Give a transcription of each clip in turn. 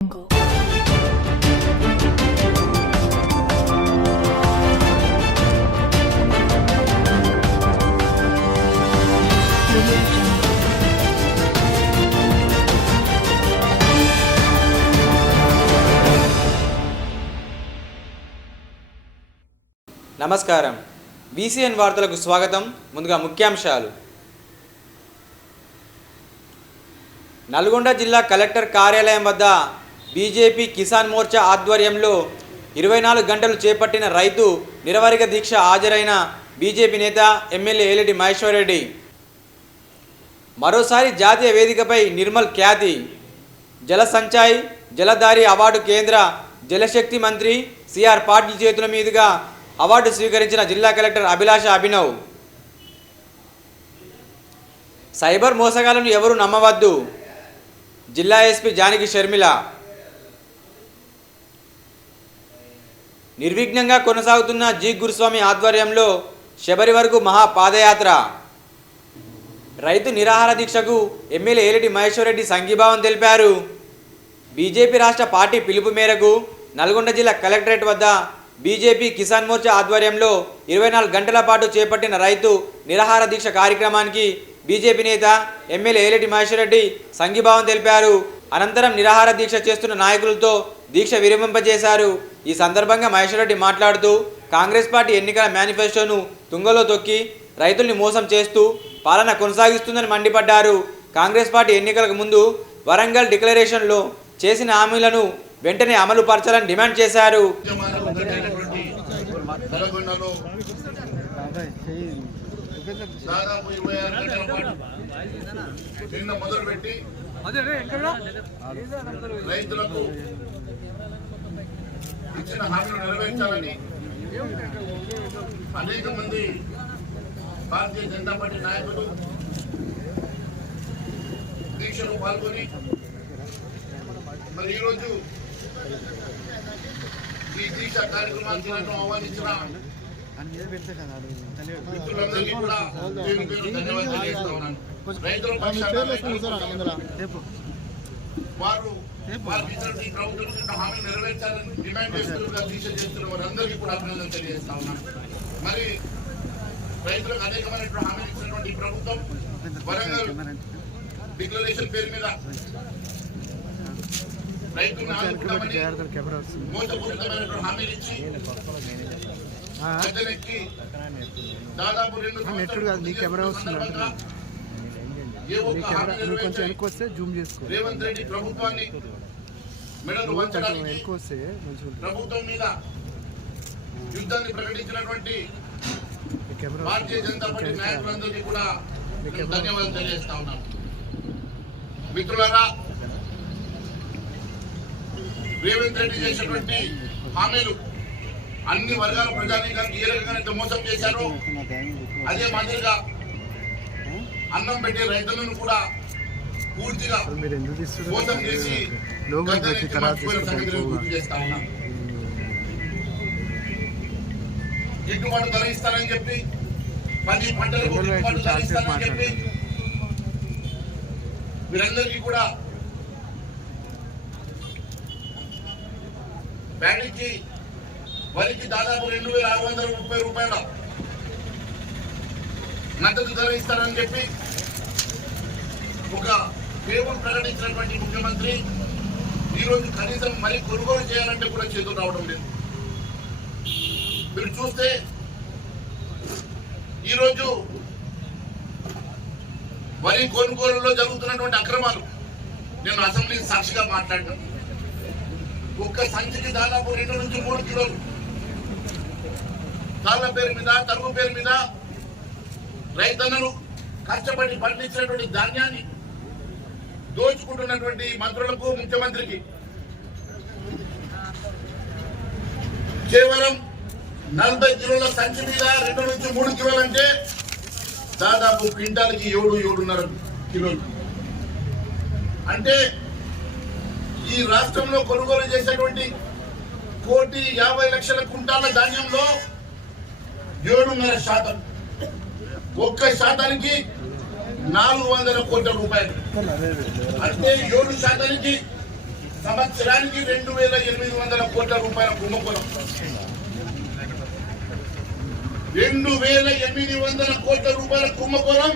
నమస్కారం. VCN వార్తలకు స్వాగతం. ముందుగా ముఖ్యాంశాలు. నల్గొండ జిల్లా కలెక్టర్ కార్యాలయం వద్ద బీజేపీ కిసాన్ మోర్చా ఆధ్వర్యంలో 24 గంటలు చేపట్టిన రైతు నిరవధిక దీక్ష హాజరైన బీజేపీ నేత ఎమ్మెల్యే ఏలేటి మహేశ్వర్ రెడ్డి. మరోసారి జాతీయ వేదికపై నిర్మల్ ఖ్యాతి. జల సంచాయ్ జలధారి అవార్డు కేంద్ర జలశక్తి మంత్రి సిఆర్ పాటిల్ చేతుల మీదుగా అవార్డు స్వీకరించిన జిల్లా కలెక్టర్ అభిలాష అభినవ్. సైబర్ మోసగాలను ఎవరూ నమ్మవద్దు, జిల్లా ఎస్పీ జానకి షర్మిల. నిర్విఘ్నంగా కొనసాగుతున్న జి గురుస్వామి ఆధ్వర్యంలో శబరి వరకు మహా పాదయాత్ర. రైతు నిరాహార దీక్షకు ఎమ్మెల్యే ఏలేటి మహేశ్వర్ రెడ్డి సంఘీభావం తెలిపారు. బీజేపీ రాష్ట్ర పార్టీ పిలుపు మేరకు నల్గొండ జిల్లా కలెక్టరేట్ వద్ద బీజేపీ కిసాన్ మోర్చా ఆధ్వర్యంలో 24 గంటల పాటు చేపట్టిన రైతు నిరాహార దీక్ష కార్యక్రమానికి బీజేపీ నేత ఎమ్మెల్యే ఏలేటి మహేశ్వర్ రెడ్డి సంఘీభావం తెలిపారు. అనంతరం నిరాహార దీక్ష చేస్తున్న నాయకులతో దీక్ష విరమింపజేశారు. ఈ సందర్భంగా మహేశ్వర్ రెడ్డి మాట్లాడుతూ కాంగ్రెస్ పార్టీ ఎన్నికల మేనిఫెస్టోను తుంగలో తొక్కి రైతుల్ని మోసం చేస్తూ పాలన కొనసాగిస్తుందని మండిపడ్డారు. కాంగ్రెస్ పార్టీ ఎన్నికలకు ముందు వరంగల్ డిక్లరేషన్లో చేసిన హామీలను వెంటనే అమలు పరచాలని డిమాండ్ చేశారు. రైతులకు ఇచ్చిన హామీలు నెరవేర్చాలని అనేక మంది భారతీయ జనతా పార్టీ నాయకులు దీక్షలో పాల్గొని మరి ఈరోజు ఈ దీక్ష కార్యక్రమానికి నన్ను ఆహ్వానించిన మిత్రులందరికీ కూడా పేరు పేరు ధన్యవాదాలు తెలియజేస్తా ఉన్నాను. రైతుల పక్షాన వారు వారికి ఇచ్చినటువంటి ప్రభుత్వం హామీ నెరవేర్చాలని డిమాండ్ చేస్తున్న దీక్ష చేస్తున్న వారందరికీ కూడా అభినందనలు తెలియజేస్తా ఉన్నాను. మరి రైతులకు అనేకమైనటువంటి హామీలు ఇచ్చినటువంటి ప్రభుత్వం వరంగల్ డిక్లరేషన్ పేరు మీద రైతులను ఆదుకుంటామని మోసపూరితమైనటువంటి హామీలు ఇచ్చి గద్దెనెక్కి దాదాపు 2 సంవత్సరాల ఏ ఒక్క హామీ నెరవేర్చని రేవంత్ రెడ్డి ప్రభుత్వాన్ని మెడలు వంచడానికి ప్రభుత్వం మీద యుద్ధాన్ని ప్రకటించినటువంటి భారతీయ జనతా పార్టీ నాయకులందరికీ కూడా ధన్యవాదాలు తెలియజేస్తా ఉన్నాను. మిత్రులారా, రేవంత్ రెడ్డి చేసినటువంటి హామీలు అన్ని వర్గాల ప్రజానీకానికి ఏ రకంగా మోసం చేశారో అదే మాదిరిగా అన్నం పెట్టే రైతులను కూడా పూర్తిగా మోసం చేసి గుర్తు చేస్తా ఉన్నాం. గిట్టుబాటు ధర ఇస్తానని చెప్పి 10 పంటలకు గిట్టుబాటు ధర ఇస్తానని చెప్పి వీరందరికీ కూడా బ్యాడీకి వరికి దాదాపు 2630 రూపాయల నగదు ధర ఇస్తారని చెప్పి ఒక టేబుల్ ప్రకటించినటువంటి ముఖ్యమంత్రి ఈరోజు కనీసం మరి కొనుగోలు చేయాలంటే కూడా చేతులు రావడం లేదు. మీరు చూస్తే ఈరోజు వరి కొనుగోలులో జరుగుతున్నటువంటి అక్రమాలు నేను అసెంబ్లీ సాక్షిగా మాట్లాడాను. ఒక్క సంచికి దాదాపు 2 నుంచి 3 కిలోలు తాళ్ల పేరు మీద తరుగు పేరు మీద రైతన్నలు కష్టపడి పండించినటువంటి ధాన్యాన్ని దోచుకుంటున్నటువంటి మంత్రులకు ముఖ్యమంత్రికి కేవలం 40 కిలోల సంచి మీద 2 నుంచి 3 కిలోలు అంటే దాదాపు క్వింటాల్కి 7-7.5 కిలోలు. అంటే ఈ రాష్ట్రంలో కొనుగోలు చేసేటువంటి 1,50,00,000 కుంటాల ధాన్యంలో 7.5%, 1% 400 కోట్ల రూపాయలు. అంటే 7% సంవత్సరానికి 2,800 కోట్ల రూపాయల కుంభకోణం. 2,800 కోట్ల రూపాయల కుంభకోణం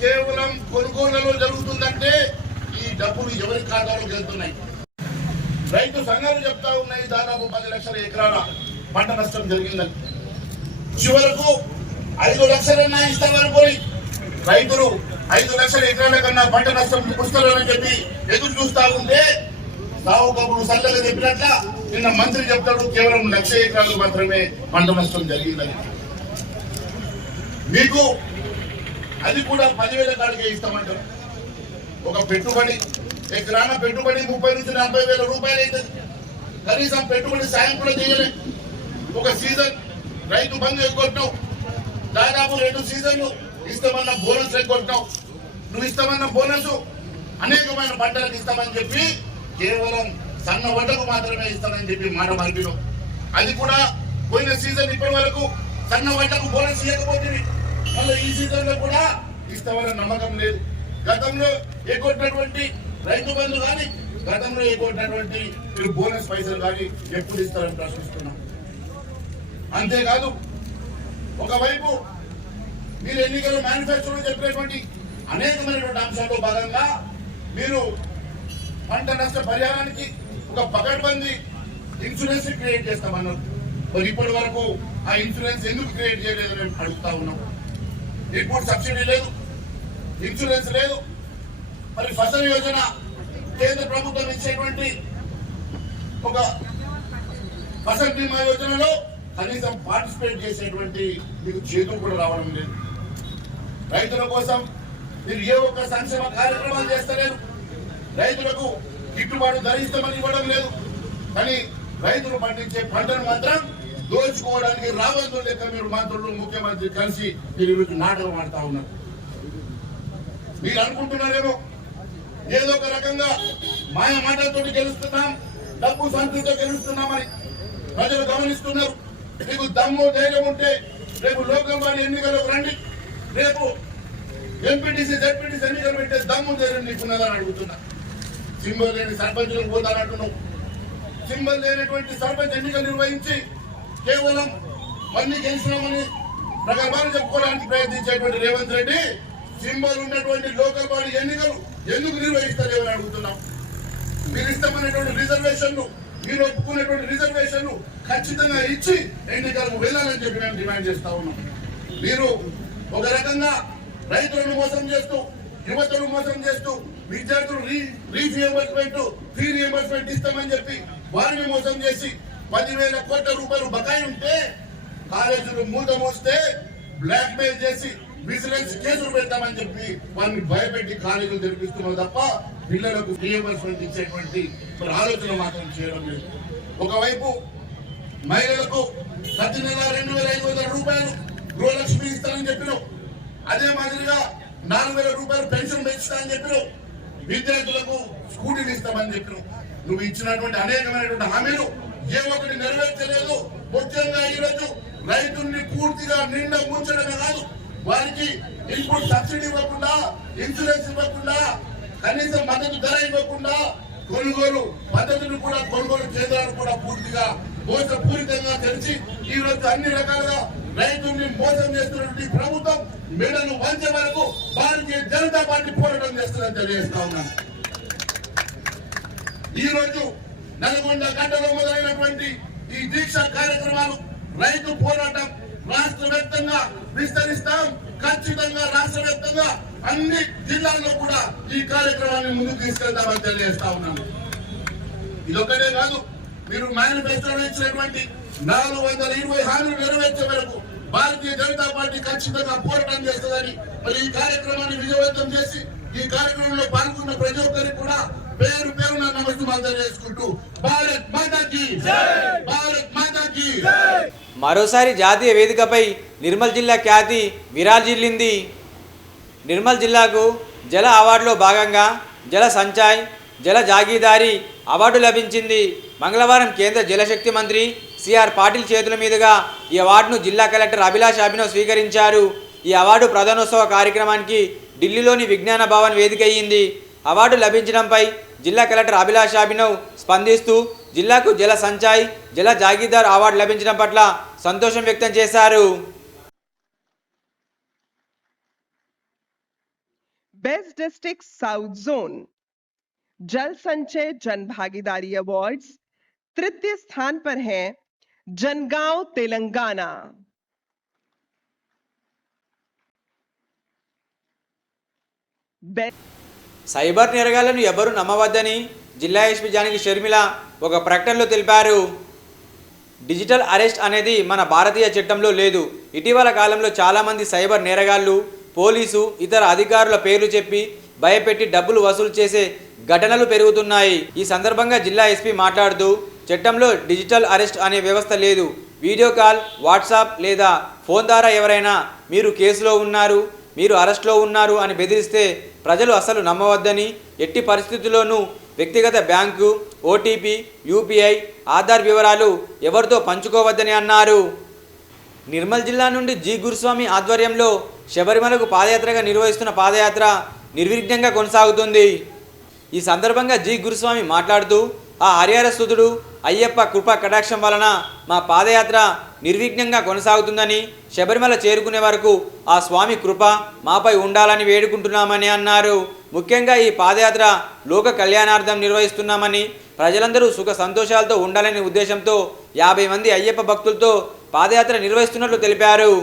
కేవలం కొనుగోళ్లలో జరుగుతుందంటే ఈ డబ్బులు ఎవరి ఖాతాలో వెళ్తున్నాయి? రైతు సంఘాలు చెప్తా ఉన్నాయి దాదాపు 10 లక్షల ఎకరాల పంట నష్టం జరిగిందని. చివరకు 5 లక్షలన్నా ఇస్తామనుకోని రైతులు 5 లక్షల ఎకరాల కన్నా పంట నష్టం పుస్తారని చెప్పి ఎదురు చూస్తా ఉంటే సాగు కబురు సల్లగా చెప్పినట్ల నిన్న మంత్రి చెప్తాడు కేవలం 1,00,000 ఎకరాలు మాత్రమే పంట నష్టం జరిగిందని. మీకు అది కూడా 10,000 కాడికే ఇస్తామంటారు. ఒక పెట్టుబడి ఎకరాన పెట్టుబడి 30,000 నుంచి 40,000 రూపాయలు అవుతుంది. కనీసం పెట్టుబడి సాయం కూడా చేయలేదు. ఒక సీజన్ రైతు బంధు ఎగ్గొట్టావు, దాదాపు 2 సీజన్లు ఇస్తామన్న బోనస్ ఎగ్గొట్టావు. నువ్వు ఇస్తామన్న బోనస్ అనేకమైన పంటలకు ఇస్తామని చెప్పి కేవలం సన్న వడ్డకు మాత్రమే ఇస్తామని చెప్పి మాట మార్పినావు. అది కూడా పోయిన సీజన్ ఇప్పటి వరకు సన్న వడ్డకు బోనస్ ఇవ్వకపోతే మళ్ళీ ఈ సీజన్ లో కూడా ఇస్తామన్న నమ్మకం లేదు. గతంలో ఎగ్గొట్టినటువంటి రైతు బంధు కానీ గతంలో ఎగ్గొట్టినటువంటి మీరు బోనస్ పైసలు కానీ ఎప్పుడు ఇస్తారని ప్రశ్నిస్తున్నాం. అంతేకాదు ఒకవైపు మీరు ఎన్నికల మేనిఫెస్టోలో చెప్పినటువంటి అనేకమైనటువంటి అంశాల్లో భాగంగా మీరు పంట నష్ట పరిహారానికి ఒక పకడ్బందీ ఇన్సూరెన్స్ క్రియేట్ చేస్తామన్నారు. మరి ఇప్పటి వరకు ఆ ఇన్సూరెన్స్ ఎందుకు క్రియేట్ చేయలేదని మేము అడుగుతా ఉన్నాం. ఇన్పుట్ సబ్సిడీ లేదు, ఇన్సూరెన్స్ లేదు. మరి ఫసల్ యోజన కేంద్ర ప్రభుత్వం ఇచ్చేటువంటి ఒక ఫసల్ బీమా యోజనలో కనీసం పార్టిసిపేట్ చేసేటువంటి మీకు చేతులు కూడా రావడం లేదు. రైతుల కోసం మీరు ఏ ఒక్క సంక్షేమ కార్యక్రమాలు చేస్తలేరు. రైతులకు గిట్టుబాటు ధర ఇస్తామని ఇవ్వడం లేదు. కానీ రైతులు పండించే పంటను మాత్రం దోచుకోవడానికి రావద్దు లెక్క మీరు మంత్రులు ముఖ్యమంత్రి కలిసి మీరు ఈరోజు నాటకం ఆడుతా ఉన్నారు. మీరు అనుకుంటున్నారేమో ఏదో ఒక రకంగా మాయ మాటలతో గెలుస్తున్నాం, డబ్బు సంతృప్తితో గెలుస్తున్నామని ప్రజలు గమనిస్తున్నారు. మీకు దమ్ము ధైర్యం ఉంటే రేపు లోకల్ బాడీ ఎన్నికలకు రండి. రేపు ఎంపీటీసీ జెడ్పీటీసీ ఎన్నికలు పెట్టే దమ్ము ధైర్యం నీకున్నదని అడుగుతున్నా. సింబల్ లేని సర్పంచులకు పోతానంటున్నావు. సింబల్ లేనటువంటి సర్పంచ్ ఎన్నికలు నిర్వహించి కేవలం మన్ని గెలిచినామని ప్రగల్భాలు చెప్పుకోవడానికి ప్రయత్నించేటువంటి రేవంత్ రెడ్డి సింబల్ ఉన్నటువంటి లోకల్ బాడీ ఎన్నికలు ఎందుకు నిర్వహిస్తారేమని అడుగుతున్నాం. మీరు ఇష్టమైనటువంటి రిజర్వేషన్లు, మీరు ఒప్పుకునేటువంటి రిజర్వేషన్లు ఖచ్చితంగా ఇచ్చి ఎన్నికలకు వెళ్ళాలని చెప్పి మేము డిమాండ్ చేస్తా ఉన్నాం. మీరు ఒక రకంగా రైతులను మోసం చేస్తూ, యువతను మోసం చేస్తూ, విద్యార్థులు రీఇంబర్స్మెంట్, ఫీ రీఇంబర్స్మెంట్ ఇస్తామని చెప్పి వారిని మోసం చేసి 10,000 కోట్ల రూపాయలు బకాయి ఉంటే కాలేజీలు మూత మోస్తే బ్లాక్ మెయిల్ చేసి విజిలెన్స్ కేసులు పెడతామని చెప్పి వారిని భయపెట్టి కాలేజీలు తెరిపిస్తున్నారు తప్ప పిల్లలకు రీఇంబర్స్మెంట్ ఇచ్చేటువంటి ఆలోచన మాత్రం చేయడం లేదు. ఒకవైపు మహిళలకు ప్రతి నెల 2,500 రూపాయలు గృహలక్ష్మి ఇస్తానని చెప్పినావు. అదే మాదిరిగా 4,000 రూపాయలు పెన్షన్ పెంచుతానని చెప్పినావు. విద్యార్థులకు స్కూటీలు ఇస్తామని చెప్పినావు. నువ్వు ఇచ్చినటువంటి అనేకమైనటువంటి హామీలు ఏ ఒక్కటి నెరవేర్చలేదు. ముఖ్యంగా ఈరోజు రైతుల్ని పూర్తిగా నిండా ముంచడమే కాదు, వారికి ఇన్పుట్ సబ్సిడీ ఇవ్వకుండా, ఇన్సూరెన్స్ ఇవ్వకుండా, కనీసం మద్దతు ధర ఇవ్వకుండా, కొనుగోలు పద్ధతులు కూడా, కొనుగోలు కేంద్రాలు కూడా పూర్తిగా మోసపూరితంగా తెలిసి ఈ రోజు అన్ని రకాలుగా రైతుల్ని మోసం చేస్తున్నటువంటి ప్రభుత్వం మెడను వంచే వరకు భారతీయ జనతా పార్టీ పోరాటం చేస్తుందని తెలియజేస్తా ఉన్నాను. ఈ రోజు నల్గొండ గడ్డలో మొదలైనటువంటి ఈ దీక్ష కార్యక్రమాలు, రైతు పోరాటం రాష్ట్ర వ్యాప్తంగా విస్తరిస్తాం. ఖచ్చితంగా రాష్ట్ర వ్యాప్తంగా అన్ని జిల్లాల్లో కూడా ఈ కార్యక్రమాన్ని ముందుకు తీసుకెళ్తామని తెలియజేస్తా ఉన్నాను. ఇదొక్కటే కాదు, మీరు మేనిఫెస్టోలో ఇచ్చినటువంటి 420 హామీలు నెరవేర్చే వరకు భారతీయ జనతా పార్టీ ఖచ్చితంగా పోరాటం చేస్తుందని మరి ఈ కార్యక్రమాన్ని విజయవంతం చేసి ఈ కార్యక్రమంలో పాల్గొన్న ప్రతి ఒక్కరికి కూడా పేరు పేరున నమస్కారం తెలియజేసుకుంటూ భారత్ మాతాకి జై, భారత్ మాతాకి జై. మరోసారి జాతీయ వేదికపై నిర్మల్ జిల్లా ఖ్యాతి విరాజిల్లింది. నిర్మల్ జిల్లాకు జల అవార్డులో భాగంగా జల సంచాయ్, జల జాగీదారి అవార్డు లభించింది. మంగళవారం కేంద్ర జలశక్తి మంత్రి సిఆర్ పాటిల్ చేతుల మీదుగా ఈ అవార్డును జిల్లా కలెక్టర్ అభిలాష్ అభినవ్ స్వీకరించారు. ఈ అవార్డు ప్రధానోత్సవ కార్యక్రమానికి ఢిల్లీలోని విజ్ఞాన భవన్ వేదిక అయ్యింది. అవార్డు లభించడంపై జిల్లా కలెక్టర్ అభిలాష్ అభినవ్ స్పందిస్తూ జిల్లాకు జల సంచాయ్ జల జాగీర్దార్ అవార్డు లభించడం పట్ల సంతోషం వ్యక్తం చేశారు. बेस्ट डिस्ट्रिक्ट साउथ जोन जल संचय जन भागीदारी अवार्ड्स तृतीय स्थान पर है जनगांव तेलंगाना। సైబర్ నేరగాళ్లను ఎవరూ నమ్మవద్దని జిల్లా ఎస్పీ జానకి షర్మిల ఒక ప్రకటనలో తెలిపారు. డిజిటల్ అరెస్ట్ అనేది మన భారతీయ చట్టంలో లేదు. ఇటీవల కాలంలో చాలామంది సైబర్ నేరగాళ్లు పోలీసు ఇతర అధికారుల పేర్లు చెప్పి భయపెట్టి డబ్బులు వసూలు చేసే ఘటనలు పెరుగుతున్నాయి. ఈ సందర్భంగా జిల్లా ఎస్పీ మాట్లాడుతూ చట్టంలో డిజిటల్ అరెస్ట్ అనే వ్యవస్థ లేదు. వీడియో కాల్, వాట్సాప్ లేదా ఫోన్ ద్వారా ఎవరైనా మీరు కేసులో ఉన్నారు, మీరు అరెస్ట్లో ఉన్నారు అని బెదిరిస్తే ప్రజలు అసలు నమ్మవద్దని, ఎట్టి పరిస్థితుల్లోనూ వ్యక్తిగత బ్యాంకు, ఓటీపీ, యూపీఐ, ఆధార్ వివరాలు ఎవరితో పంచుకోవద్దని అన్నారు. నిర్మల్ జిల్లా నుండి జి గురుస్వామి ఆధ్వర్యంలో శబరిమలకు పాదయాత్రగా నిర్వహిస్తున్న పాదయాత్ర నిర్విఘ్నంగా కొనసాగుతుంది. ఈ సందర్భంగా జి గురుస్వామి మాట్లాడుతూ ఆ హరిహర స్తుతుడు అయ్యప్ప కృప కటాక్షం వలన మా పాదయాత్ర నిర్విఘ్నంగా కొనసాగుతుందని, శబరిమల చేరుకునే వరకు ఆ స్వామి కృప మాపై ఉండాలని వేడుకుంటున్నామని అన్నారు. ముఖ్యంగా ఈ పాదయాత్ర లోక కళ్యాణార్థం నిర్వహిస్తున్నామని, ప్రజలందరూ సుఖ సంతోషాలతో ఉండాలనే ఉద్దేశంతో 50 మంది అయ్యప్ప భక్తులతో పాదయాత్ర నిర్వహిస్తున్నట్లు తెలిపారు.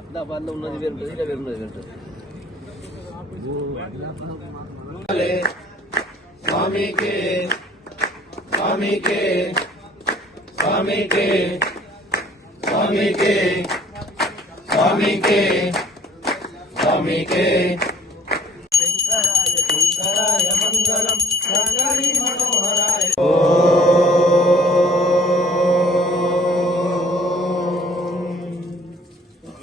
అద్దాబాద్ ఉన్నది వేరుంటుంది, ఇలా వేరున్నది వేరుంటుంది. స్వామికే స్వామికే స్వామికే స్వామికే స్వామికే స్వామికే శంకరాయ మంగళం రంగరి మనోహరాయ.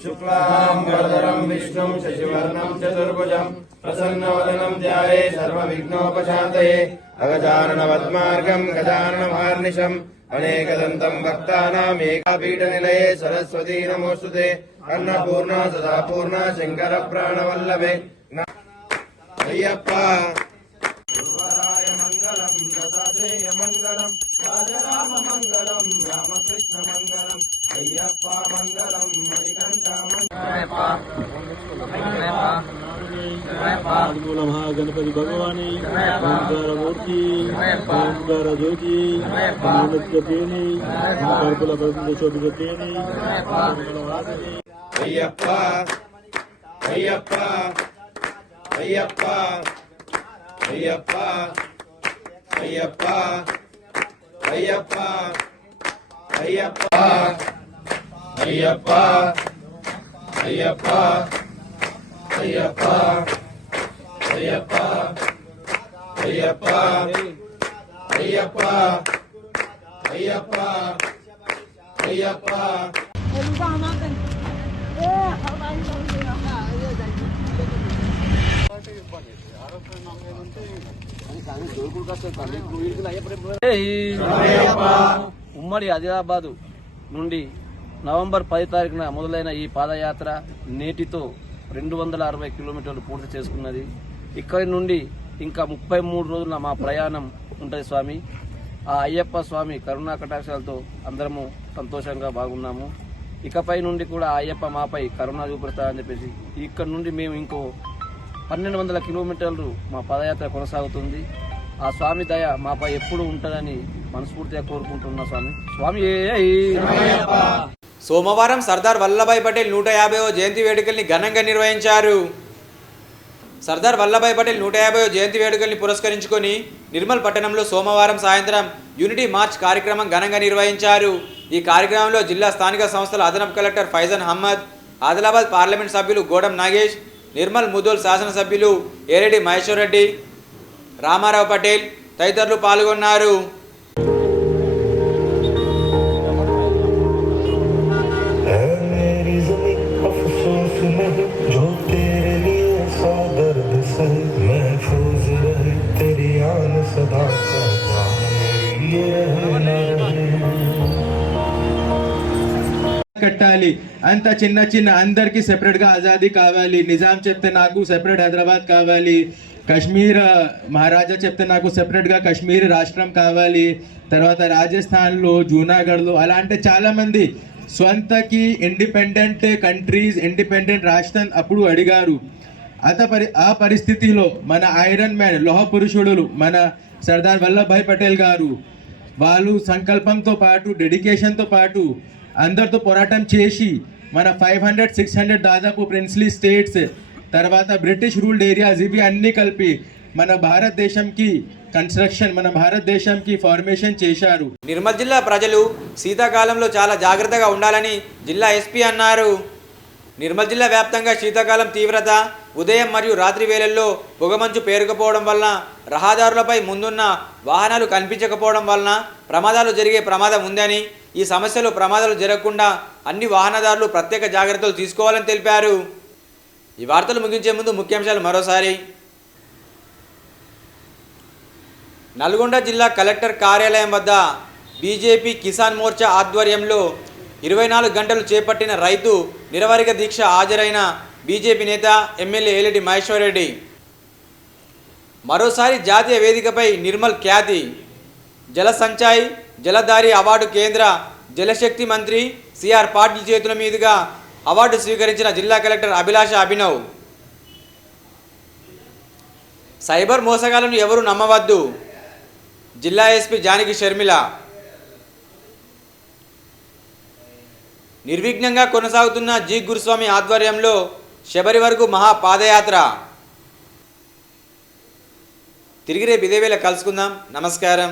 శుక్లాంబరధరం విష్ణుం శశివర్ణం చతుర్భుజం ప్రసన్నవదనం ధ్యాయే సర్వవిఘ్నోపశాంతయే అగజానన పద్మార్గం గజాననమహర్నిశం అనేకదంతం భక్తానాం ఏకాపీఠనిలయే సరస్వతీ నమోస్తుతే అన్నపూర్ణ సదాపూర్ణ శంకర ప్రాణవల్లభే. అయ్యప్ప మంగళం దత్తాత్రేయ మంగళం రాజరామ మంగళం రామకృష్ణ మంగళం అయ్యప్ప మంగళం మణికంఠ మహాగణపతి భగవాని ఓంకారమూర్తి ఓంకార జ్యోతి గతేని కర్పుల శోభిగతేని. అయ్యప్ప అయ్యప్ప అయ్యప్ప అయ్యప్ప అయ్యప్ప అయ్యప్ప అయ్యప్ప అయ్యప్ప అయ్యప్ప అయ్యప్ప అయ్యప్ప అయ్యప్ప అయ్యప్ప అయ్యప్ప అయ్యప్ప. ఉమ్మడి ఆదిలాబాదు నుండి నవంబర్ 10 తారీఖున మొదలైన ఈ పాదయాత్ర నేటితో 260 కిలోమీటర్లు పూర్తి చేసుకున్నది. ఇక్కడి నుండి ఇంకా 33 రోజుల మా ప్రయాణం ఉంటుంది స్వామి. ఆ అయ్యప్ప స్వామి కరుణా కటాక్షాలతో అందరము సంతోషంగా బాగున్నాము. ఇకపై నుండి కూడా ఆ అయ్యప్ప మాపై కరుణ చూపెడతారని చెప్పేసి ఇక్కడ నుండి మేము ఇంకో 1200 కిలోమీటర్లు మా పాదయాత్ర కొనసాగుతుంది. ఆ స్వామి దయ మాపై ఎప్పుడు ఉంటుందని మనస్ఫూర్తిగా కోరుకుంటున్నా స్వామి. స్వామి సోమవారం సర్దార్ వల్లభాయ్ పటేల్ 150వ జయంతి వేడుకల్ని ఘనంగా నిర్వహించారు. సర్దార్ వల్లభాయ్ పటేల్ 150వ జయంతి వేడుకల్ని పురస్కరించుకొని నిర్మల్ పట్టణంలో సోమవారం సాయంత్రం యూనిటీ మార్చ్ కార్యక్రమం ఘనంగా నిర్వహించారు. ఈ కార్యక్రమంలో జిల్లా స్థానిక సంస్థల అదనపు కలెక్టర్ ఫైజన్ అహ్మద్, ఆదిలాబాద్ పార్లమెంట్ సభ్యులు గోడం నాగేష్, నిర్మల్ ముదోల్ శాసనసభ్యులు ఏరెడ్డి మహేశ్వర్ రెడ్డి, రామారావు పటేల్ తదితరులు పాల్గొన్నారు. కట్టాలి అంత చిన్న చిన్న అందరికి సెపరేట్ గా ఆజాదీ కావాలి. నిజాం చెప్తే నాకు సెపరేట్ హైదరాబాద్ కావాలి, కాశ్మీర్ మహారాజా చెప్తే నాకు సెపరేట్ గా కాశ్మీర్ రాష్ట్రం కావాలి, తర్వాత రాజస్థాన్లో జూనాగఢ్లో అలాంటి చాలా మంది స్వంతకి ఇండిపెండెంట్ కంట్రీస్ ఇండిపెండెంట్ రాష్ట్రం అప్పుడు అడిగారు. ఆ పరిస్థితిలో మన ఐరన్ మ్యాన్ లోహ పురుషుడు మన సర్దార్ వల్లభాయ్ పటేల్ గారు వాళ్ళు సంకల్పంతో పాటు డెడికేషన్తో పాటు అందరితో పోరాటం చేసి మన 500-600 దాదాపు ప్రిన్స్లీ స్టేట్స్ తర్వాత బ్రిటిష్ రూల్డ్ ఏరియాస్ ఇవి అన్నీ కలిపి మన భారతదేశంకి కన్స్ట్రక్షన్ మన భారతదేశంకి ఫార్మేషన్ చేశారు. నిర్మల్ జిల్లా ప్రజలు శీతాకాలంలో చాలా జాగ్రత్తగా ఉండాలని జిల్లా ఎస్పీ అన్నారు. నిర్మల్ జిల్లా వ్యాప్తంగా శీతాకాలం తీవ్రత ఉదయం మరియు రాత్రి వేళల్లో పొగమంచు పేరుకుపోవడం వలన రహదారులపై ముందున్న వాహనాలు కనిపించకపోవడం వలన ప్రమాదాలు జరిగే ప్రమాదం ఉందని, ఈ సమస్యలో ప్రమాదాలు జరగకుండా అన్ని వాహనదారులు ప్రత్యేక జాగ్రత్తలు తీసుకోవాలని తెలిపారు. ఈ వార్తలు ముగించే ముందు ముఖ్యాంశాలు మరోసారి. నల్గొండ జిల్లా కలెక్టర్ కార్యాలయం వద్ద బీజేపీ కిసాన్ మోర్చా ఆధ్వర్యంలో 24 గంటలు చేపట్టిన రైతు నిరవధిక దీక్ష హాజరైన బీజేపీ నేత ఎమ్మెల్యే ఏలటి మహేశ్వర్ రెడ్డి. మరోసారి జాతీయ వేదికపై నిర్మల్ ఖ్యాతి. జల సంచాయ్ జలధారి అవార్డు కేంద్ర జలశక్తి మంత్రి సిఆర్ పాటిల్ చేతుల మీదుగా అవార్డు స్వీకరించిన జిల్లా కలెక్టర్ అభిలాష అభినవ్. సైబర్ మోసగాలను ఎవరూ నమ్మవద్దు, జిల్లా ఎస్పీ జానకి షర్మిల. నిర్విఘ్నంగా కొనసాగుతున్న జీ గురుస్వామి ఆధ్వర్యంలో శబరి వరకు మహా పాదయాత్ర. తిరిగి రేపు ఇదే వేళ కలుసుకుందాం. నమస్కారం.